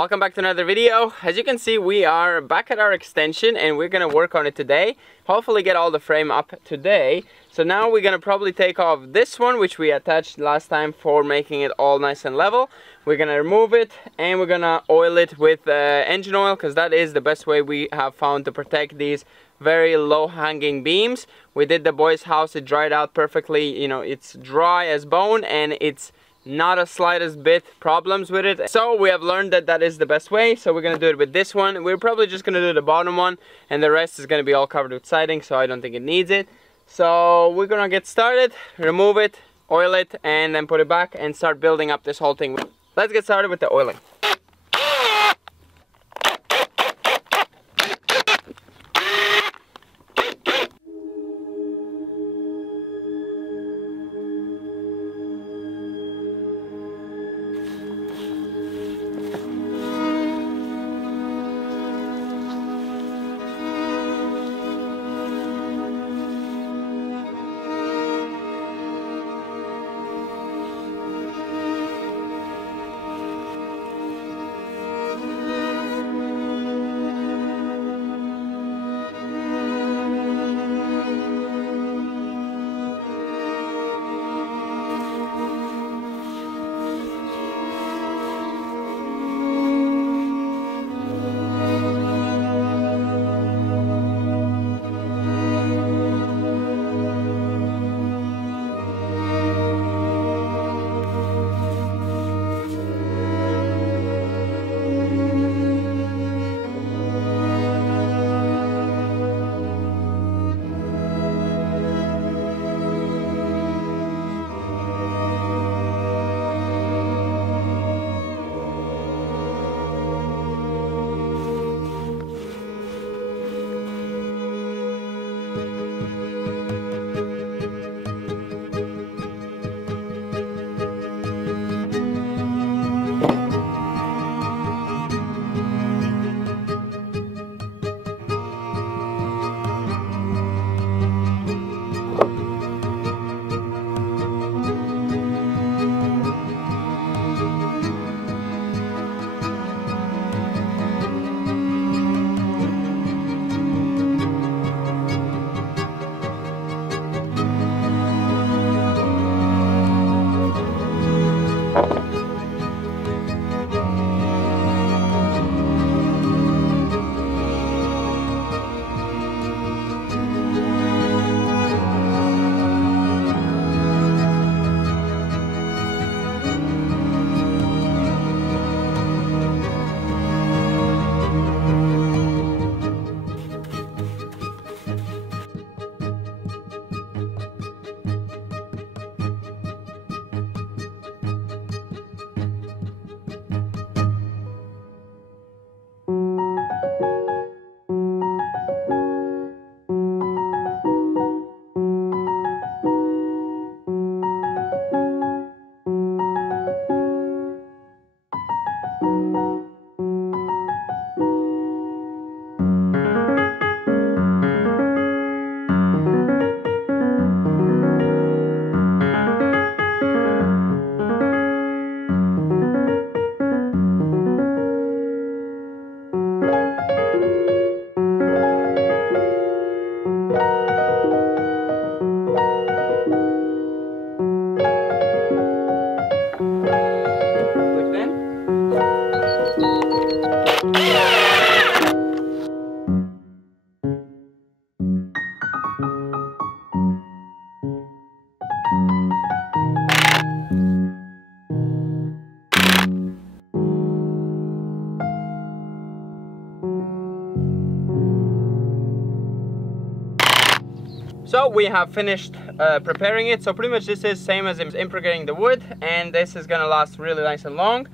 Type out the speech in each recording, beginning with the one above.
Welcome back to another video. As you can see, we are back at our extension and we're gonna work on it today. Hopefully get all the frame up today. So now we're gonna probably take off this one, which we attached last time for making it all nice and level. We're gonna remove it and we're gonna oil it with engine oil, because that is the best way we have found to protect these very low hanging beams. We did the boys' house, it dried out perfectly, you know, it's dry as bone and it's not a slightest bit problems with it. So we have learned that that is the best way, so we're gonna do it with this one. We're probably just gonna do the bottom one and the rest is gonna be all covered with siding, so I don't think it needs it. So we're gonna get started, remove it, oil it, and then put it back and start building up this whole thing. Let's get started with the oiling. So we have finished preparing it. So pretty much this is same as impregnating the wood, and this is gonna last really nice and long.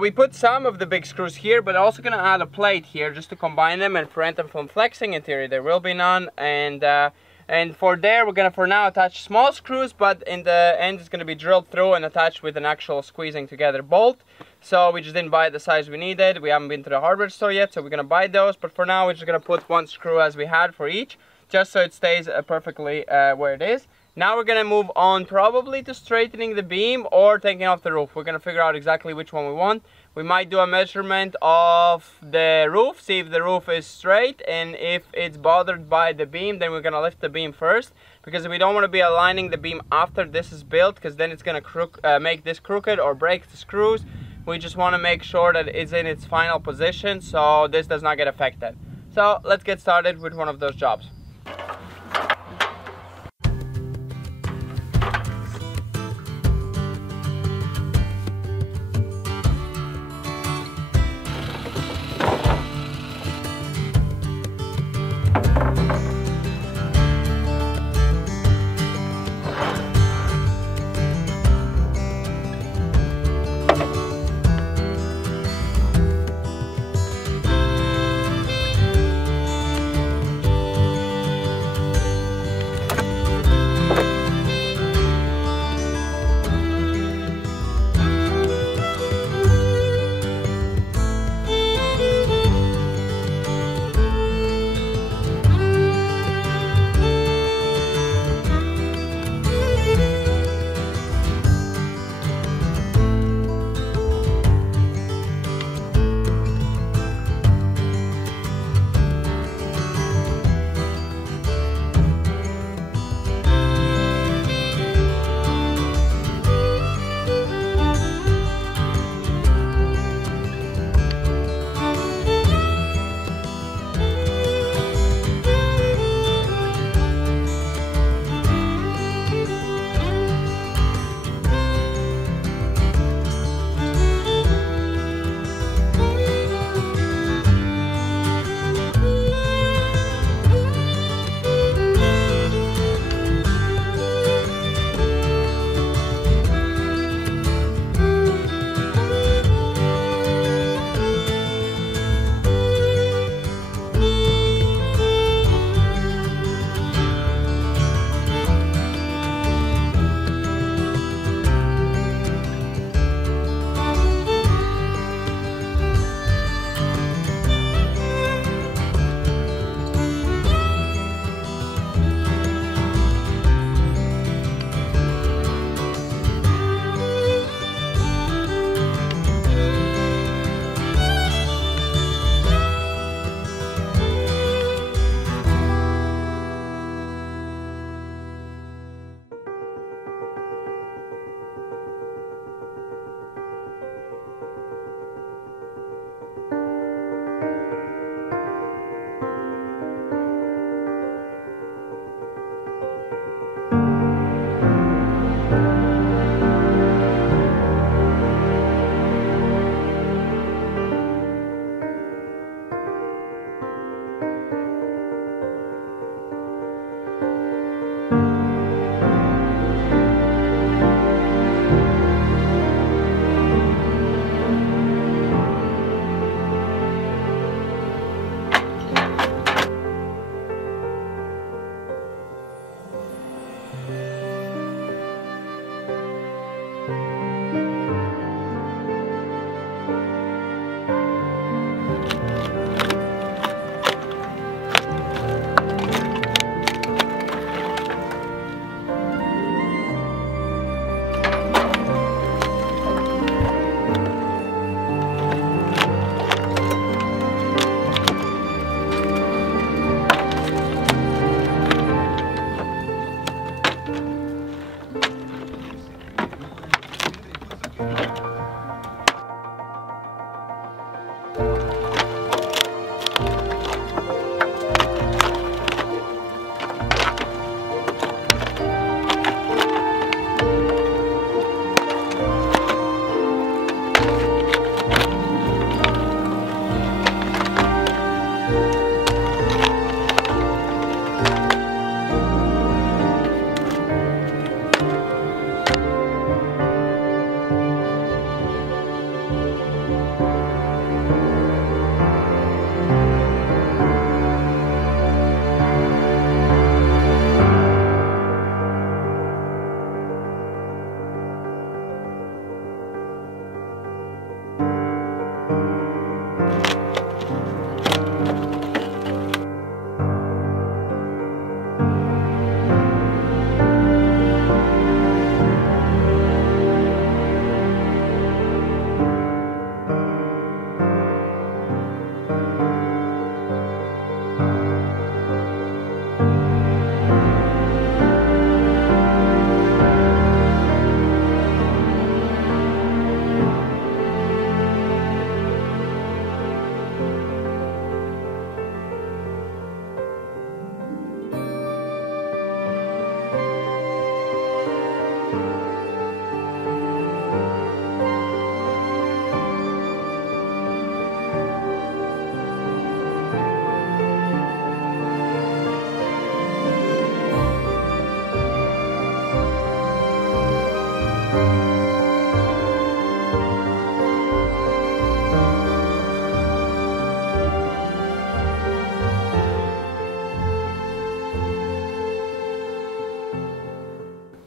We put some of the big screws here, but also gonna add a plate here just to combine them and prevent them from flexing. In theory there will be none, and for there we're gonna for now attach small screws, but in the end it's gonna be drilled through and attached with an actual squeezing together bolt. So we just didn't buy the size we needed. We haven't been to the hardware store yet, so we're gonna buy those, but for now we're just gonna put one screw as we had for each, just so it stays perfectly where it is. Now we're gonna move on probably to straightening the beam or taking off the roof. We're gonna figure out exactly which one we want. We might do a measurement of the roof, see if the roof is straight, and if it's bothered by the beam, then we're gonna lift the beam first, because we don't want to be aligning the beam after this is built, because then it's gonna make this crooked or break the screws. We just want to make sure that it's in its final position so this does not get affected. So let's get started with one of those jobs.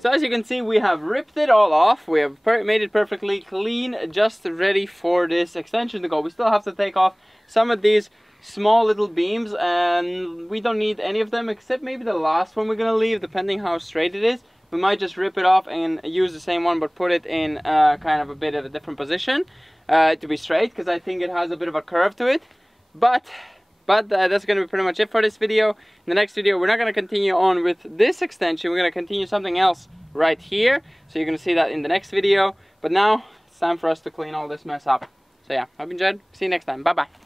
So as you can see, we have ripped it all off. We have made it perfectly clean, just ready for this extension to go. We still have to take off some of these small little beams, and we don't need any of them except maybe the last one we're gonna leave, depending how straight it is. We might just rip it off and use the same one, but put it in kind of a bit of a different position to be straight, because I think it has a bit of a curve to it. But that's going to be pretty much it for this video. In the next video, we're not going to continue on with this extension. We're going to continue something else right here. So you're going to see that in the next video. But now, it's time for us to clean all this mess up. So yeah, hope you enjoyed. See you next time. Bye-bye.